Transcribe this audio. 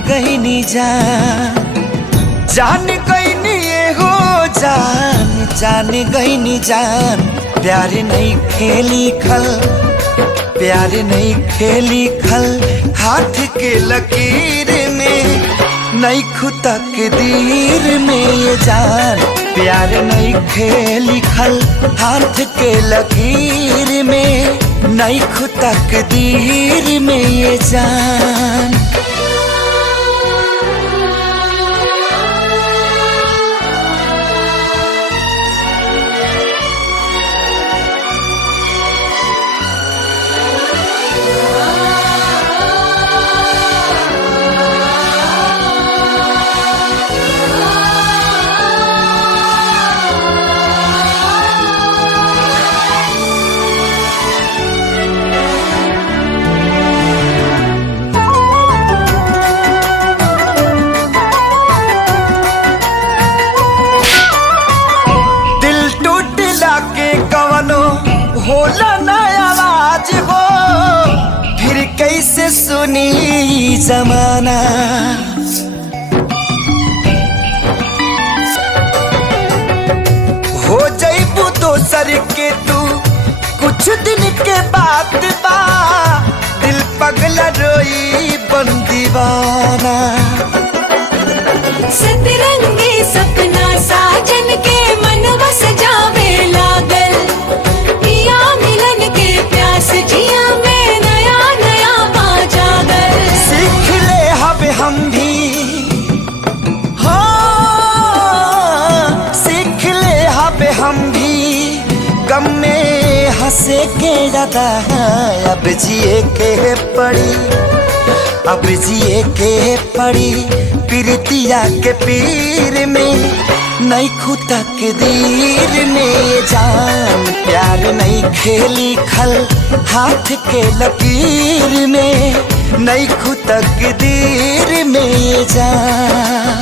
गईनी जान गईनी हो जान गईनी जान। प्यार नहीं खेली खल, प्यार नहीं खेली खल, हाथ के लकीर में नहीं खुदा के दीर में ये जान। प्यार नहीं खेली खल, हाथ के लकीर में नहीं खुदा के दीर में ये जान। होला ना आवाज हो फिर कैसे सुनी जमाना। हो जाइबू दोसर के तू कुछ दिन के बाद बा, दिल पगला रोई बन दीवाना। सतरंगी सपना साजन के मनवा सजावे लागल, मिलन के प्यास जिया में नया नया बाजागर। सीख ले हब हम भी, हाँ सीख ले हब हम भी, गम में हंसे के ज्यादा अब जिए के पड़ी, अब जिए के पड़ी। प्रीतिया के पीर में नहीं खुदा के दीर में जान। प्यार नहीं खेली खल, हाथ के लकीर में नहीं खुदा के दीर में जान।